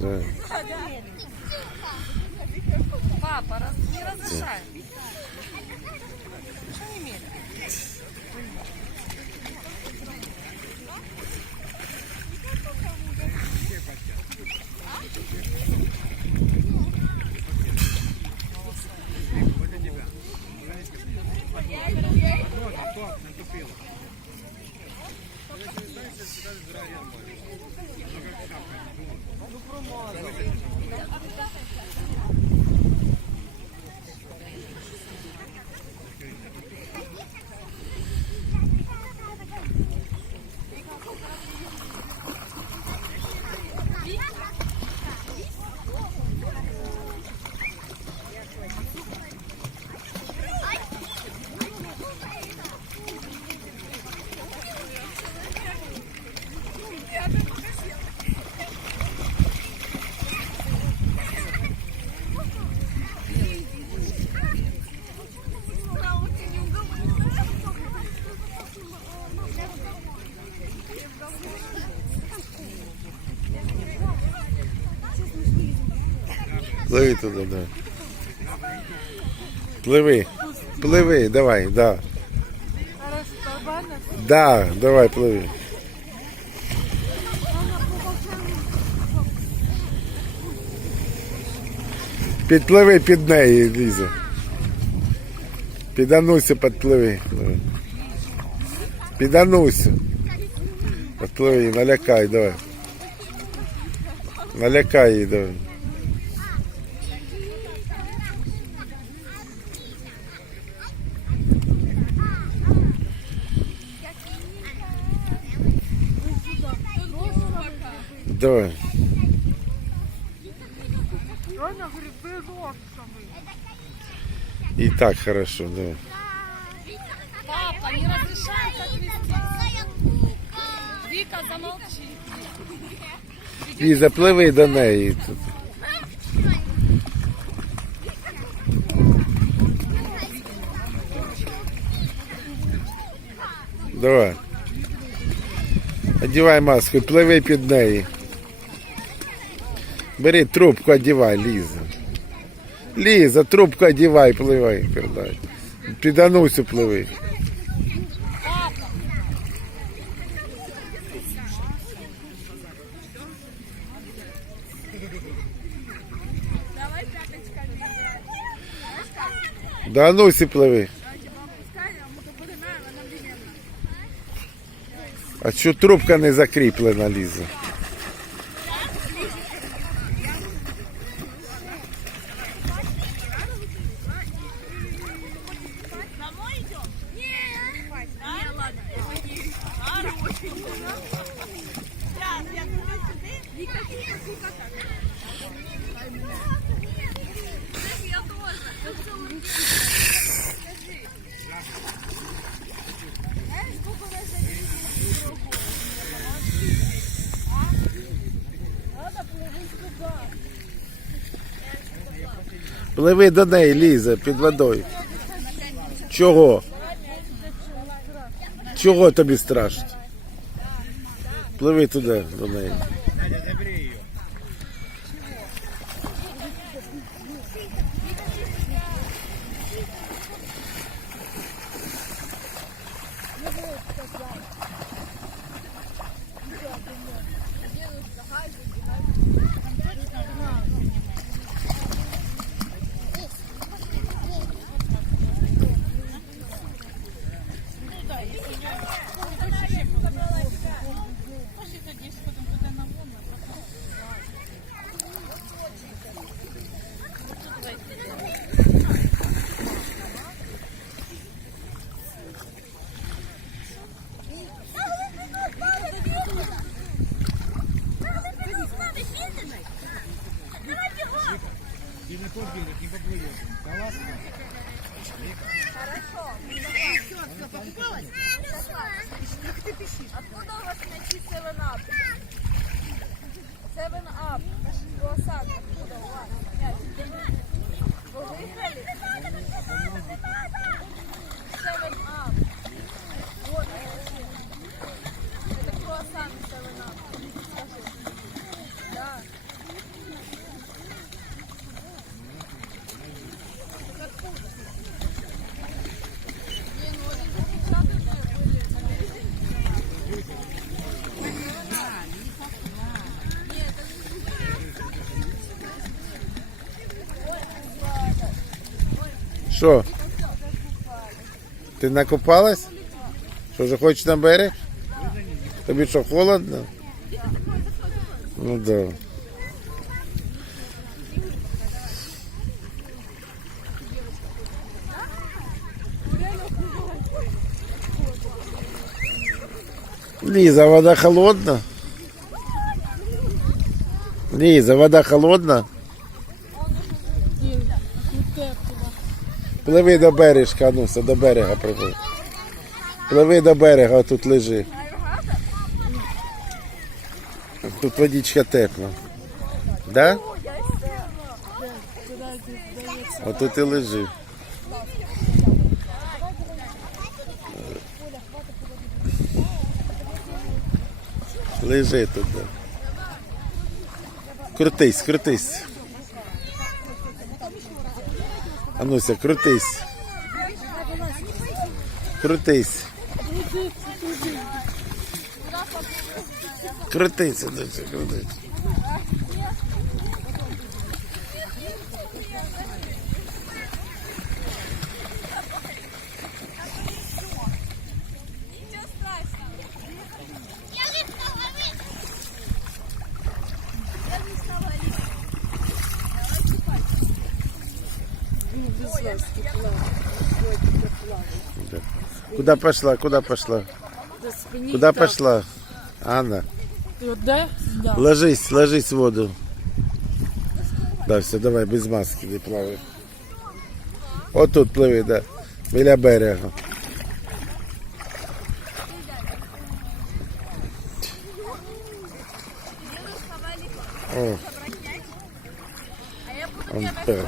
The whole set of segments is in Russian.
Да. Папа, раз, не разрешай. Что не não promoda. Пливи туди, да. Пливи. Пливи, давай, да. Да, давай, пливи. Підпливи під неї, Ліза. Підануся, підпливи. Давай. Підануся. Підпливи, налякай, давай. Налякай її, давай. Давай. И так хорошо, да. Папа, не разрешай так вести. Вика, замолчи. І запливи до неї. Тут. Давай. Одівай маску, і пливи під неї. Бери трубку, одівай, Ліза. Ліза, трубку одівай, пливай, передай. Під Анусю пливи. До Анусі пливи. А що трубка не закріплена, Ліза? Пливи до неї, Ліза, під водою. Чого? Чого тобі страшно? Пливи туди до неї. Откуда у вас найти 7-Up? 7-Up. Круассан. Откуда у вас? Вы выиграли? 7-Up. Що? Ти накопалась? Що вже хочеш на берег? Тобі що, холодно? Ну да. Лиза, вода холодна? Лиза, вода холодна? Пливи до бережка, Ануся, до берега пливи. Пливи до берега, тут лежи. Тут водичка тепла. Да? Отут і лежи. Лежи тут. Крутись, крутись. Ануся, крутись. Крутись. Крутись, Ануся, крутись. Куда пошла? Куда пошла? Куда пошла? Анна? Да. ложись, ложись в воду. Да, все, давай, без маски не плавай. От тут пливи, да. Біля берега. О. Он тепер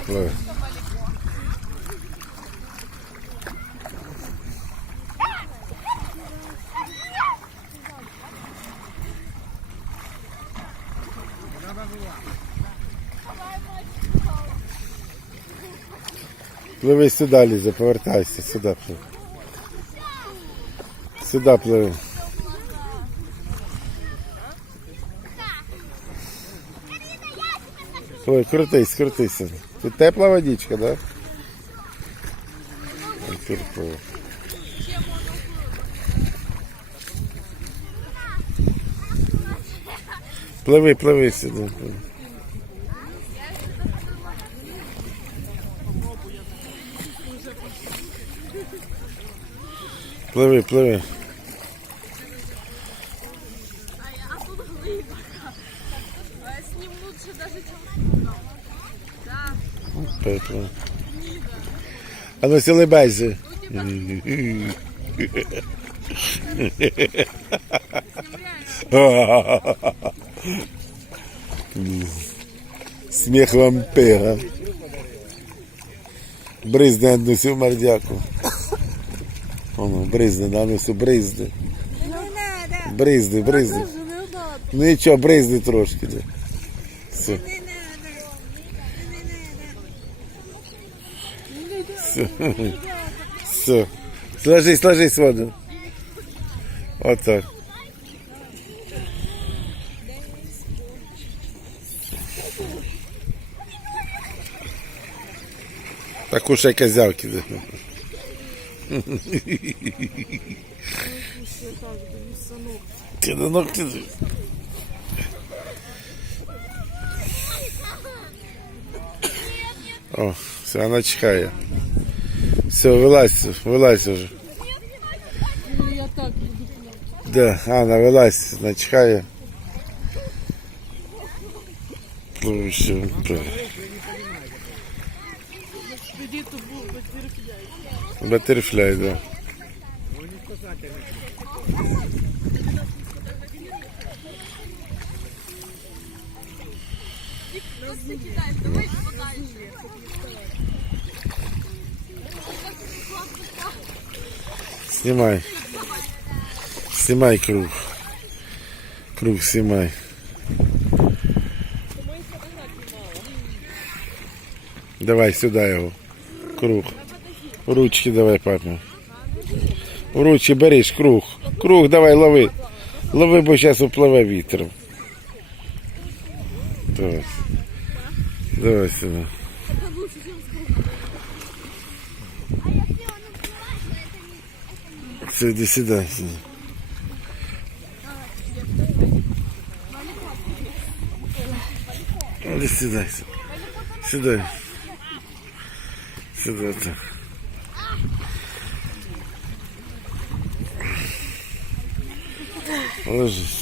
Пливи сюди, Ліза, повертайся, сюди пливи. Сюди пливи. Ой, крутись, крутись. Тут тепла водичка, да? Пливи, пливи сюди. пливи. Ним лучше даже, чем Петро. А ну сілибайся. Сміх вампира. Бризне Анусю в мордяку. Оно, бризне, да, Анусю, бризне. Бризне, бризне. Ну нічого, бризне трошки. Да. Все. Все. Сложись, ложись в воду. Вот так. Так кушай козявки. Ти на ногти. О, все, она чихає. Все, вилазь, вилазь уже. Да, Анна, вилазь, начхає. Ну, все, да. Батерфляй. Да. Снимай. Снимай круг. Круг снимай. Давай сюда его. Круг. Ручки давай, папе. Ручки береш, круг. Круг давай лови. Лови, бо сейчас упливе вітром. Давай. Давай сюда, Сюди, сюда, сюда, сюда, сюда, сюда, сюда, так. Ложись.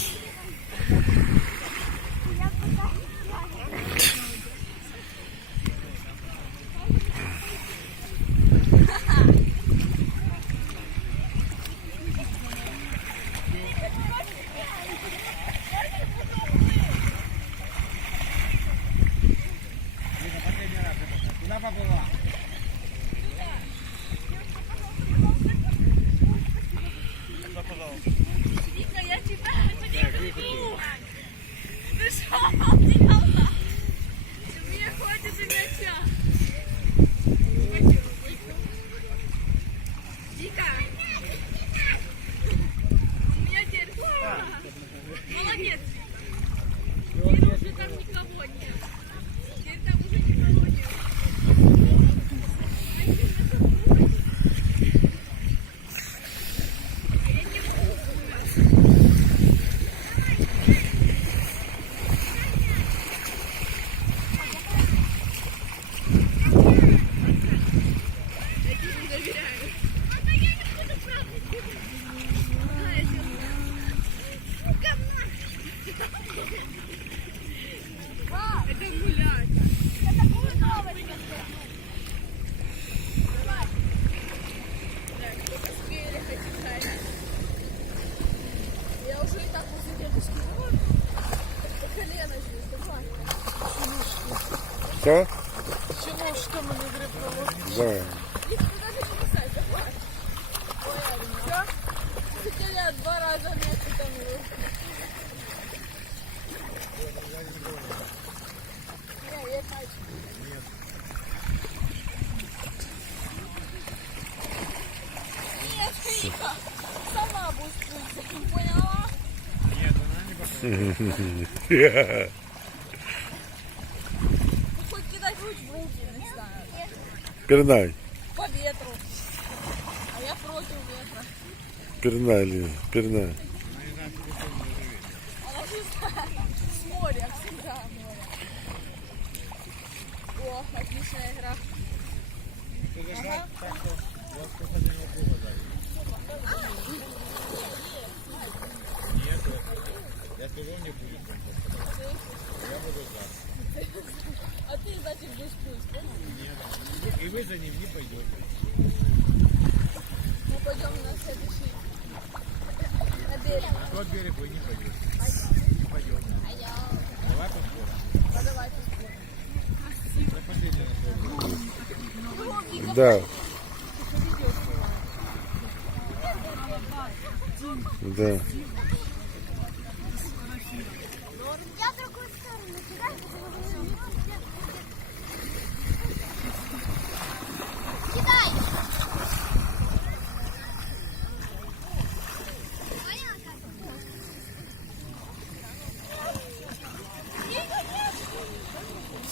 Ha ha ha! Не бросай, давай. Ой, Аня, всё? Хотели я два раза вместе там. Не, я хочу. Нет, сама будешь плыть, поняла? Ну, хоть кидать луч в руки, не знаю. Пернай. По ветру. А я против ветра. Пернай, Лена. Пернай. Она всегда с моря, всегда море. О, отличная игра. Ага. А ты, значит, будешь плыть, понял? И вы за ним не пойдете. Мы пойдем на следующий. На берег. На тот берег вы не пойдете. Не пойдем. Давай поспорим. А давай поспорим. За последнее на свой Да. Да.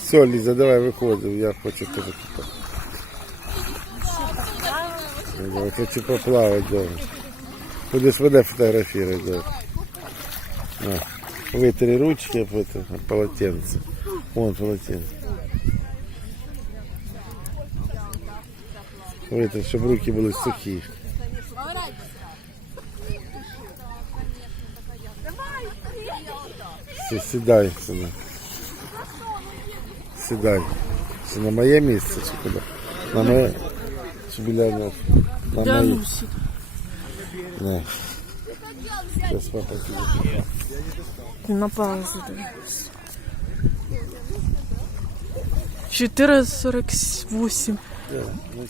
Все, Ліза, давай виходимо, я хочу теж купати. Я хочу поплавати, да. Будеш мене фотографувати, да. На, витри ручки, об это, об полотенце. Вон полотенце. Витри, щоб руки були сухі. Все, сідай сюди. Сідай. Це на моє місце чи куди? На моє. Чи біля нас? Для моє. Нусі. На. Зараз папа. На паузу дивись. 4.48. Да, ну,